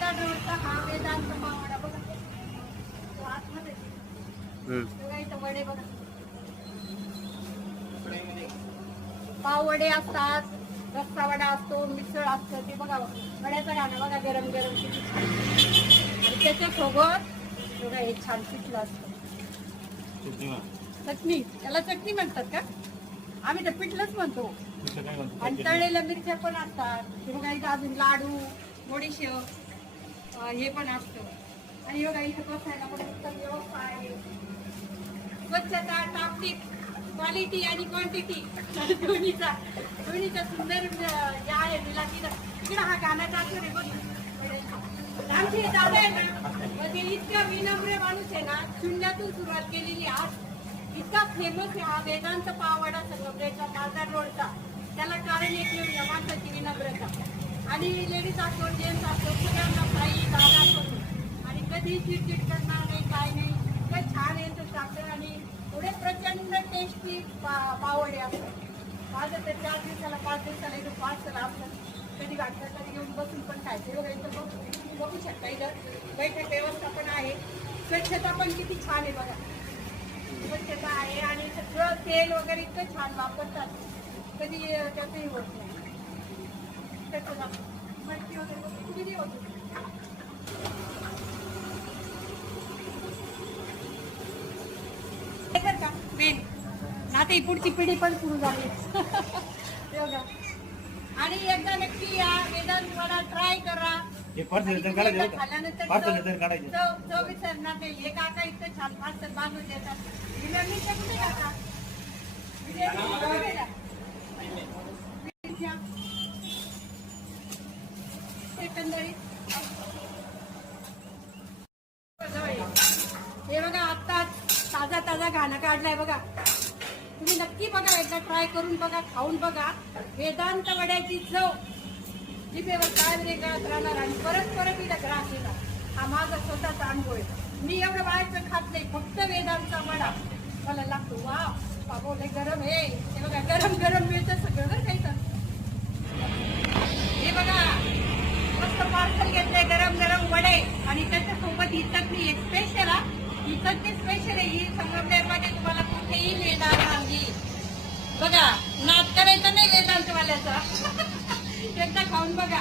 मालदाड रोडचा हा वेदांत पावडा बघा. तो आतमध्ये बघा, इथं वडे बघा, पाववडे असतात, रस्सा वडा असतो, मिसळ असतं. ते बघा वड्याचं गाणं बघा, गरम गरम किती छान. आणि त्याच्यासोबत बघा हे छान पिठलं असतं, चटणी. त्याला चटणी म्हणतात का? आम्ही तर पिठलंच म्हणतो. आणि तळलेल्या मिरच्या पण असतात. हे बघा इथं अजून लाडू, बडीशेव हे पण असतं. आणि बघा इथं बसायला पण उत्तम व्यवस्था आहे. स्वच्छता, टापटीप, क्वालिटी आणि क्वांटिटी दोन्हीचा सुंदर हे आहे. तिला तिला हा गाण्याचा असं रे बघ. आमचे दादा आहे ना, म्हणजे इतका विनम्र माणूस आहे ना, शून्यातून सुरुवात केलेली आज इतका फेमस आहे हा वेदांत पाववडा संगमनेरचा बाजार रोडचा. त्याला कारण एक म्हणजे माणसाची विनम्रता. आणि लेडीज असो, जेंट्स असो, सगळ्यांना ताई दादा असतो. आणि कधी चिडचिड करणार नाही, काय नाही. इतकं छान आहे तो टाकतं. आणि थोडे प्रचंड टेस्टी पाववडे असतात. माझं तर 4 दिवसाला 5 दिवसाला इथं 5 चला आपलं कधी वाटलं तरी येऊन बसून पण खायचं. बघा इथं बघू शकता, इथं बैठक व्यवस्था पण आहे. स्वच्छता पण किती छान आहे बघा. स्वच्छता आहे आणि सगळं तेल वगैरे इतकं छान वापरतात, कधी त्याचंही होत नाही. स्वच्छता मटकी वगैरे किती होत का मेन ना, ते पुढची पिढी पण सुरू झाली. बघा. आणि एकदा नक्की या वेदांत वडा ट्राय करा. खाल्यानंतर चव विसरणार नाही. हे काका इतकं छान फास्ट बांधून देतात. विलंबीचं कुठे काका? एकंदरीत हे बघा, आत्ता ताजा गाणं काढलाय बघा. तुम्ही नक्की बघा, एकदा ट्राय करून बघा, खाऊन बघा. वेदांत वड्याची चव जिभेवर काय वेगळाच राहणार. आणि परत इथं ग्रास येणार. हा माझा स्वतःचा अनुभव आहे. मी एवढं बाहेरचं खात नाही, फक्त वेदांतचा वडा मला लागतो. वा बाबा, लय गरम हे बघा, गरम गरम मिळतं सगळं बरं काही. तर हे बघा, मस्त पार्सल घेतलंय, गरम गरम वडे. आणि त्याच्यासोबत ही चटणी एक स्पेशल आहे. ही चटणी स्पेशल आहे. ही संगमनेरमध्ये तुम्हाला कुठेही मिळणार नाही बघा. नाद करायचा नाही वेदांतवाल्याचा. एकदा खाऊन बघा.